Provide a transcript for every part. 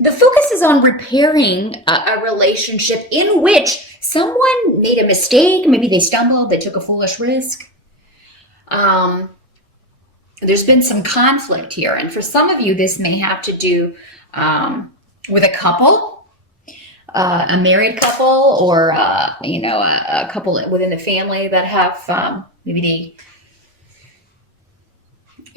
The focus is on repairing a relationship in which someone made a mistake. Maybe they stumbled, they took a foolish risk. Um, there's been some conflict here. And for some of you, this may have to do with a couple, a married couple, or, a couple within the family that have maybe they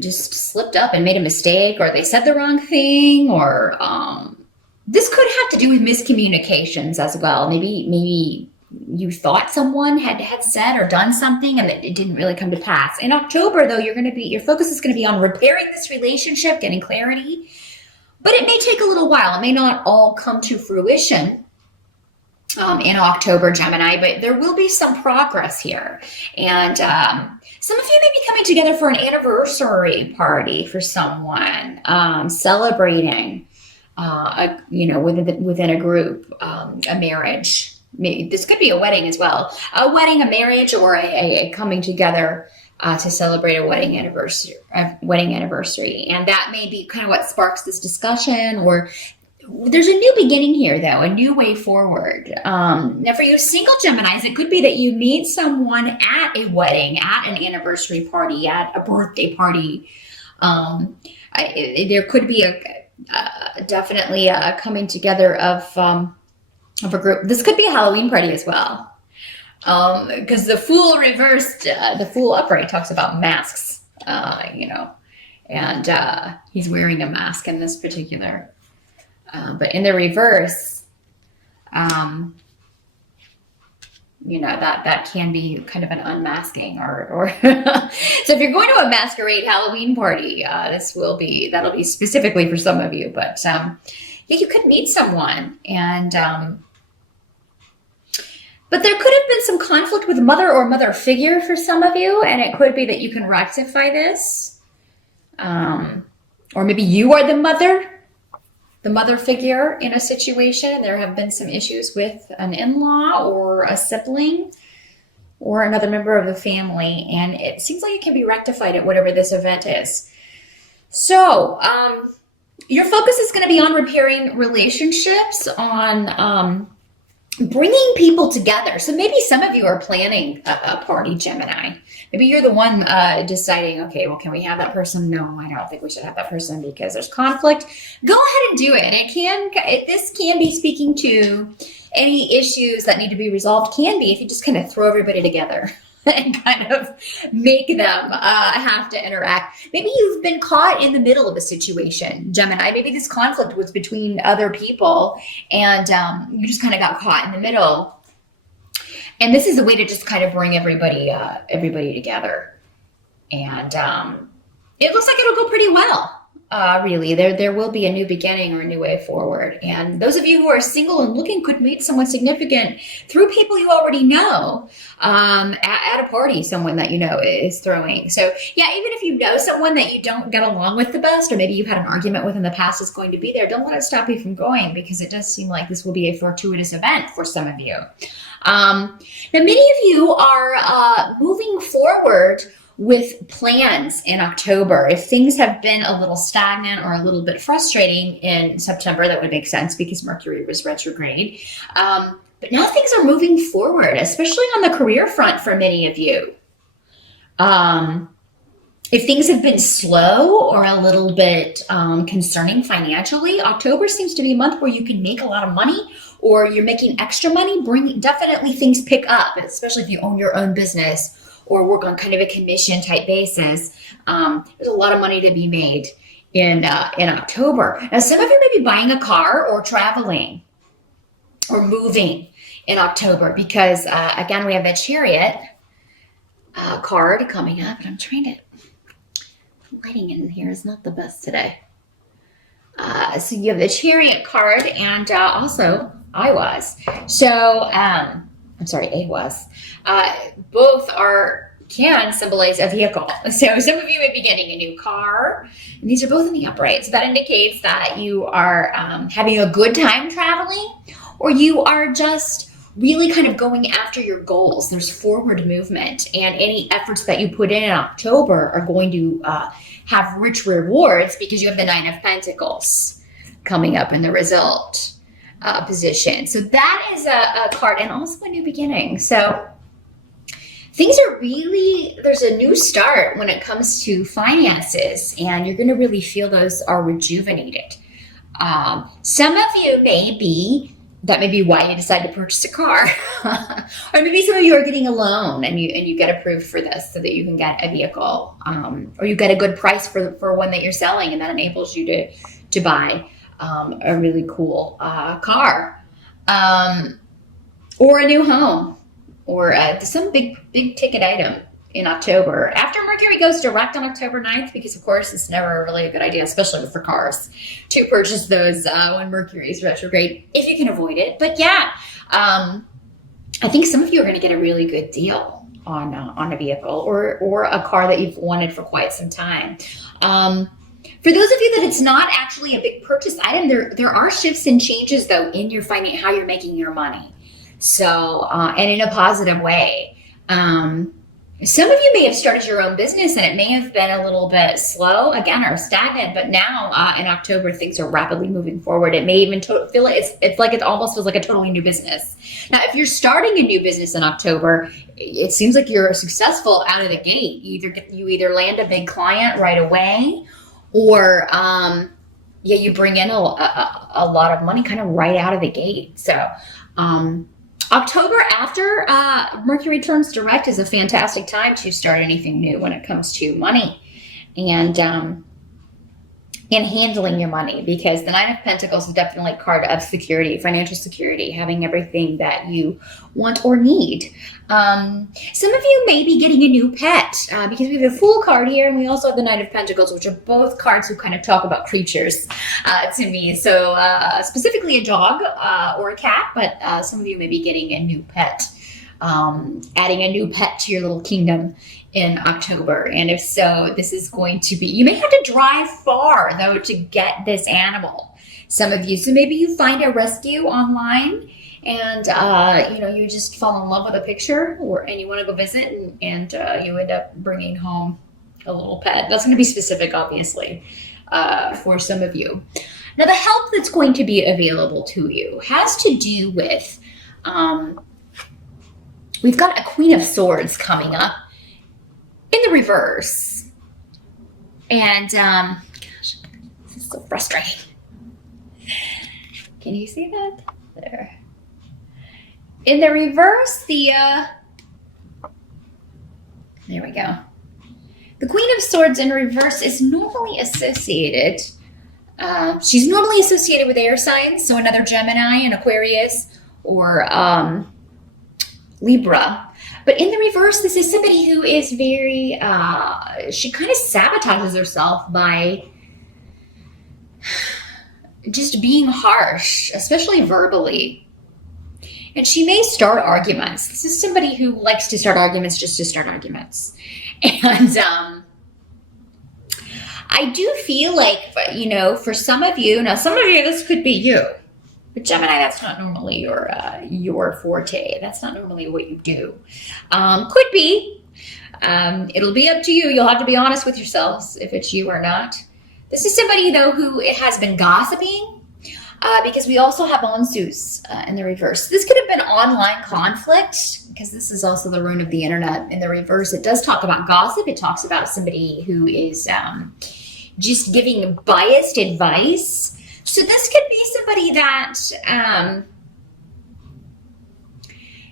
just slipped up and made a mistake, or they said the wrong thing, or this could have to do with miscommunications as well. Maybe you thought someone had said or done something and it didn't really come to pass. In October, though, your focus is going to be on repairing this relationship, getting clarity, but it may take a little while. It may not all come to fruition in October, Gemini, but there will be some progress here. And some of you may be coming together for an anniversary party for someone, celebrating, within a group, a marriage. Maybe this could be a wedding as well, a wedding, a marriage, or a coming together to celebrate a wedding anniversary. And that may be kind of what sparks this discussion, or there's a new beginning here, though, a new way forward. Now, for you single Geminis, it could be that you meet someone at a wedding, at an anniversary party, at a birthday party. There could be definitely a coming together of a group. This could be a Halloween party as well, because the Fool reversed, the Fool upright talks about masks, and he's wearing a mask in this particular. But in the reverse, that can be kind of an unmasking, or so if you're going to a masquerade Halloween party, that'll be specifically for some of you. But you could meet someone, and but there could have been some conflict with mother or mother figure for some of you, and it could be that you can rectify this, or maybe you are the mother figure in a situation. There have been some issues with an in-law or a sibling or another member of the family, and it seems like it can be rectified at whatever this event is. So your focus is going to be on repairing relationships, on bringing people together. So maybe some of you are planning a party, Gemini. Maybe you're the one deciding, okay, well, can we have that person? No, I don't think we should have that person because there's conflict. Go ahead and do it. And this can be speaking to any issues that need to be resolved. Can be if you just kind of throw everybody together and kind of make them have to interact. Maybe you've been caught in the middle of a situation, Gemini. Maybe this conflict was between other people, and you just kind of got caught in the middle. And this is a way to just kind of bring everybody together. And it looks like it'll go pretty well. Really, there will be a new beginning or a new way forward. And those of you who are single and looking could meet someone significant through people you already know, at a party, someone that you know is throwing. So yeah, even if you know someone that you don't get along with the best, or maybe you've had an argument with in the past is going to be there, don't let it stop you from going, because it does seem like this will be a fortuitous event for some of you. Now, many of you are moving forward with plans in October. If things have been a little stagnant or a little bit frustrating in September, that would make sense because Mercury was retrograde. But now things are moving forward, especially on the career front for many of you. If things have been slow or a little bit concerning financially, October seems to be a month where you can make a lot of money, or you're making extra money. Definitely things pick up, especially if you own your own business or work on kind of a commission type basis. There's a lot of money to be made in October. Now, some of you may be buying a car or traveling or moving in October because, again, we have that Chariot card coming up, and I'm trying to, lighting in here is not the best today. So you have the Chariot card, and also I was. So, I'm sorry, A was. Both can symbolize a vehicle. So some of you may be getting a new car, and these are both in the upright. So that indicates that you are having a good time traveling, or you are just really kind of going after your goals. There's forward movement, and any efforts that you put in October are going to have rich rewards because you have the Nine of Pentacles. coming up in the result position. So that is a card, and also a new beginning. So things are really, there's a new start when it comes to finances, and you're going to really feel those are rejuvenated. Some of you that may be why you decide to purchase a car. Or maybe some of you are getting a loan and you get approved for this so that you can get a vehicle. Or you get a good price for one that you're selling, and that enables you to buy a really cool car. Or a new home. Or some big ticket item in October. After Mercury goes direct on October 9th, because of course it's never really a good idea, especially for cars, to purchase those when Mercury is retrograde, if you can avoid it. But yeah, I think some of you are going to get a really good deal on a vehicle or a car that you've wanted for quite some time. For those of you that it's not actually a big purchase item, there are shifts and changes though in your how you're making your money. So, and in a positive way. Some of you may have started your own business and it may have been a little bit slow, again, or stagnant, but now in October, things are rapidly moving forward. It may even feel like it almost feels like a totally new business. Now, if you're starting a new business in October, it seems like you're successful out of the gate. You either land a big client right away, or you bring in a lot of money kind of right out of the gate. So, October after Mercury turns direct is a fantastic time to start anything new when it comes to money and handling your money, because the Nine of Pentacles is definitely a card of security, financial security, having everything that you want or need. Some of you may be getting a new pet because we have the Fool card here, and we also have the Knight of Pentacles, which are both cards who kind of talk about creatures to me. So specifically a dog or a cat, but some of you may be getting a new pet, adding a new pet to your little kingdom in October. And if so, this is going to be, you may have to drive far though to get this animal. Some of you, so maybe you find a rescue online and you just fall in love with a picture, and you want to go visit, and you end up bringing home a little pet. That's going to be specific, obviously, for some of you. Now, the help that's going to be available to you has to do with, we've got a Queen of Swords coming up in the reverse. And, gosh, this is so frustrating. Can you see that? There. In the reverse, there we go. The Queen of Swords in reverse is normally associated, she's normally associated with air signs, so another Gemini, an Aquarius, or Libra. But in the reverse, this is somebody who is very, she kind of sabotages herself by just being harsh, especially verbally. And she may start arguments. This is somebody who likes to start arguments just to start arguments. And I do feel like, for some of you, this could be you. But Gemini, that's not normally your forte. That's not normally what you do. Could be. It'll be up to you. You'll have to be honest with yourselves if it's you or not. This is somebody, though, who has been gossiping, because we also have Onsus in the reverse. This could have been online conflict, because this is also the rune of the internet in the reverse. It does talk about gossip. It talks about somebody who is just giving biased advice. So this could be somebody that,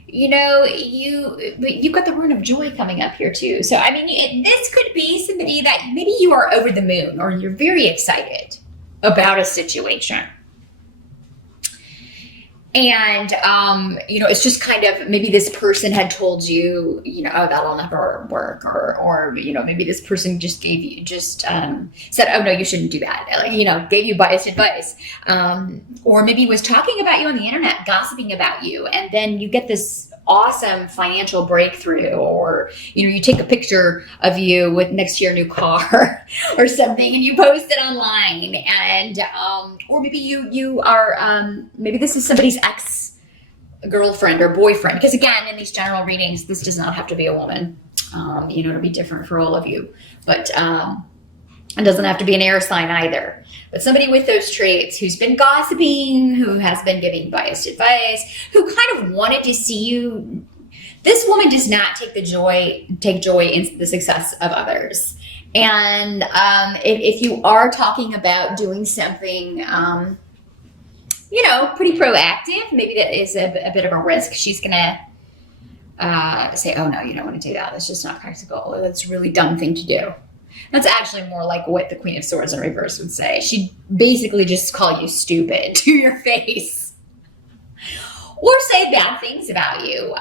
you've got the rune of joy coming up here too. So, this could be somebody that maybe you are over the moon, or you're very excited about a situation. And, it's just kind of, maybe this person had told you, oh, that'll never work. Or maybe this person just gave you, said, oh, no, you shouldn't do that. Gave you biased advice. Or maybe was talking about you on the internet, gossiping about you. And then you get this awesome financial breakthrough, or you take a picture of you with next to your new car or something, and you post it online, and or maybe you are maybe this is somebody's ex girlfriend or boyfriend, because again, in these general readings, this does not have to be a woman. It'll be different for all of you, but It doesn't have to be an air sign either. But somebody with those traits who's been gossiping, who has been giving biased advice, who kind of wanted to see you. This woman does not take joy in the success of others. And if you are talking about doing something, pretty proactive, maybe that is a bit of a risk. She's going to say, oh, no, you don't want to do that. That's just not practical. That's a really dumb thing to do. That's actually more like what the Queen of Swords in reverse would say. She'd basically just call you stupid to your face or say bad things about you.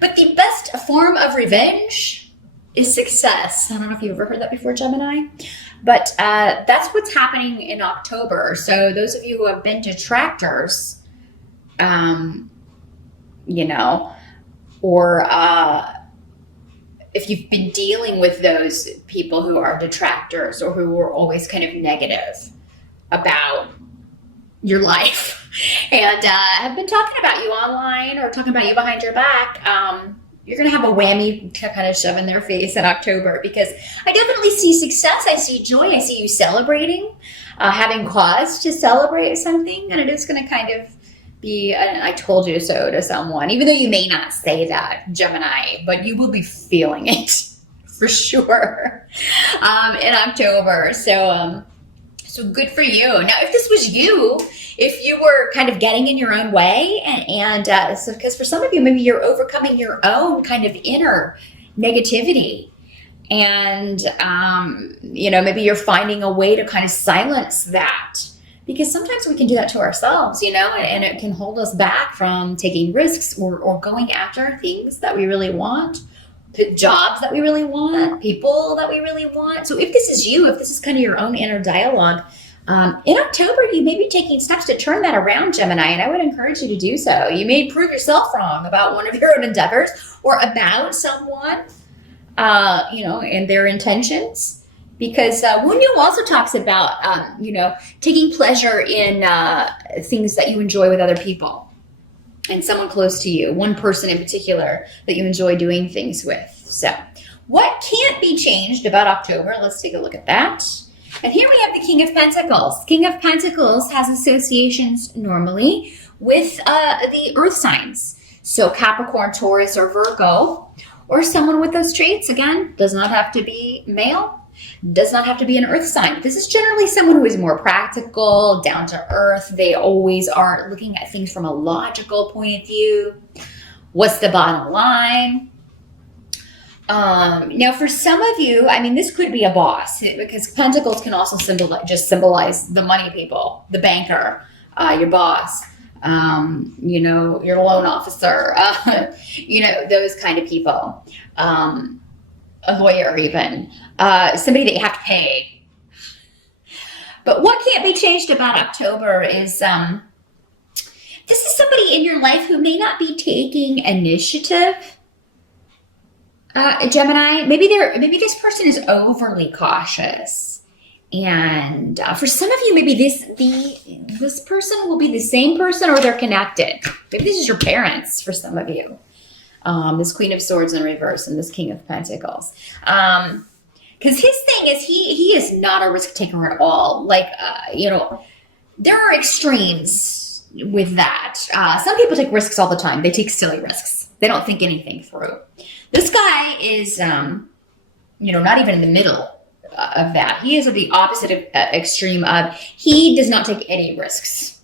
But the best form of revenge is success. I don't know if you've ever heard that before, Gemini, but that's what's happening in October. So those of you who have been detractors, or if you've been dealing with those people who are detractors or who are always kind of negative about your life and have been talking about you online or talking about you behind your back, you're going to have a whammy to kind of shove in their face in October, because I definitely see success. I see joy. I see you celebrating, having cause to celebrate something, and it is going to kind of be I told you so to someone, even though you may not say that, Gemini, but you will be feeling it for sure in October. So good for you. Now, if this was you, if you were kind of getting in your own way, and so because for some of you, maybe you're overcoming your own kind of inner negativity, and maybe you're finding a way to kind of silence that. Because sometimes we can do that to ourselves, and it can hold us back from taking risks or going after things that we really want, jobs that we really want, people that we really want. So if this is you, if this is kind of your own inner dialogue, in October, you may be taking steps to turn that around, Gemini, and I would encourage you to do so. You may prove yourself wrong about one of your own endeavors or about someone, and their intentions. Because Wunyu also talks about, taking pleasure in things that you enjoy with other people and someone close to you, one person in particular that you enjoy doing things with. So what can't be changed about October? Let's take a look at that. And here we have the King of Pentacles. King of Pentacles has associations normally with the earth signs. So Capricorn, Taurus, or Virgo, or someone with those traits. Again, does not have to be male. Does not have to be an earth sign. This is generally someone who is more practical, down to earth. They always are looking at things from a logical point of view. What's the bottom line? Now, for some of you, this could be a boss, because Pentacles can also symbolize the money people, the banker, your boss, your loan officer, those kind of people. A lawyer even, somebody that you have to pay. But what can't be changed about October is this is somebody in your life who may not be taking initiative. Gemini, maybe this person is overly cautious, and for some of you, maybe this person will be the same person, or they're connected. Maybe this is your parents for some of you. This Queen of Swords in reverse and this King of Pentacles. Because his thing is he is not a risk taker at all. There are extremes with that. Some people take risks all the time. They take silly risks. They don't think anything through. This guy is, not even in the middle of that. He is at the opposite extreme of, he does not take any risks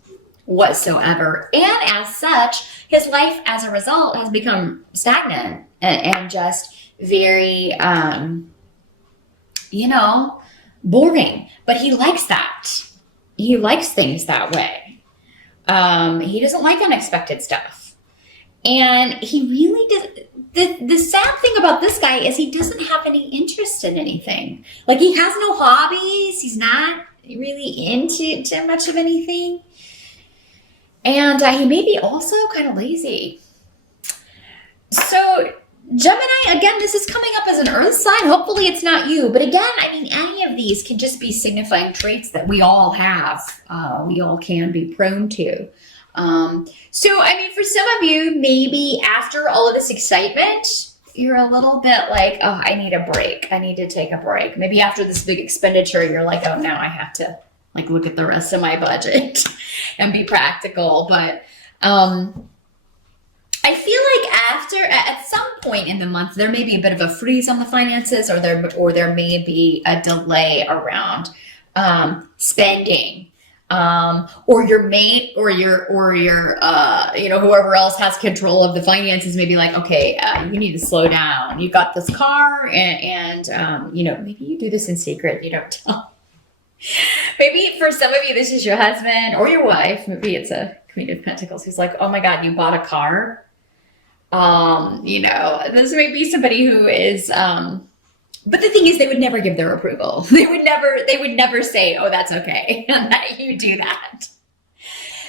whatsoever. And as such, his life as a result has become stagnant and just very, boring. But he likes that. He likes things that way. He doesn't like unexpected stuff. And he really does. The sad thing about this guy is he doesn't have any interest in anything. Like, he has no hobbies. He's not really into too much of anything. And he may be also kind of lazy. So Gemini, again, this is coming up as an earth sign. Hopefully it's not you. But again, any of these can just be signifying traits that we all have. We all can be prone to. For some of you, maybe after all of this excitement, you're a little bit like, oh, I need a break. I need to take a break. Maybe after this big expenditure, you're like, oh, now I have to like look at the rest of my budget and be practical. But I feel like after at some point in the month, there may be a bit of a freeze on the finances, or there may be a delay around spending. Or your mate or your whoever else has control of the finances may be like, okay, you need to slow down. You got this car, and maybe you do this in secret. You don't tell. Maybe for some of you, this is your husband or your wife. Maybe it's a Queen of Pentacles who's like, oh my God, you bought a car. This may be somebody who is, but the thing is, they would never give their approval. They would never say, oh, that's okay that you do that.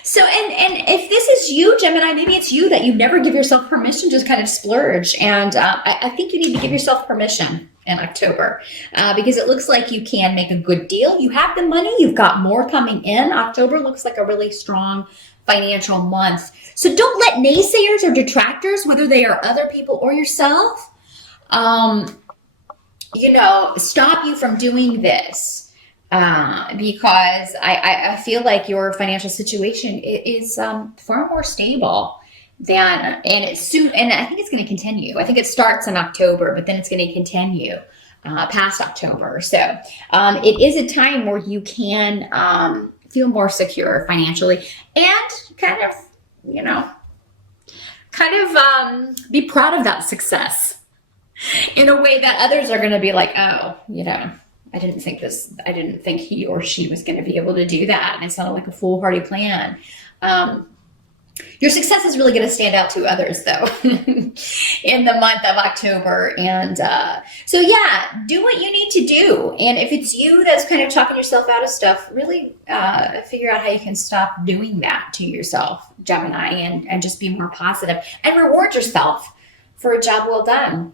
So, and if this is you, Gemini, maybe it's you that you never give yourself permission, just kind of splurge. And I think you need to give yourself permission in October because it looks like you can make a good deal. You have the money. You've got more coming in. October looks like a really strong financial month. So don't let naysayers or detractors, whether they are other people or yourself, stop you from doing this. Because I feel like your financial situation is far more stable and it's soon, and I think it's going to continue. I think it starts in October, but then it's going to continue past October. So it is a time where you can feel more secure financially and kind of be proud of that success in a way that others are going to be like, oh, I didn't think he or she was going to be able to do that. And it sounded like a foolhardy plan. Your success is really going to stand out to others, though, in the month of October. And so, yeah, do what you need to do. And if it's you that's kind of talking yourself out of stuff, really figure out how you can stop doing that to yourself, Gemini, and just be more positive and reward yourself for a job well done.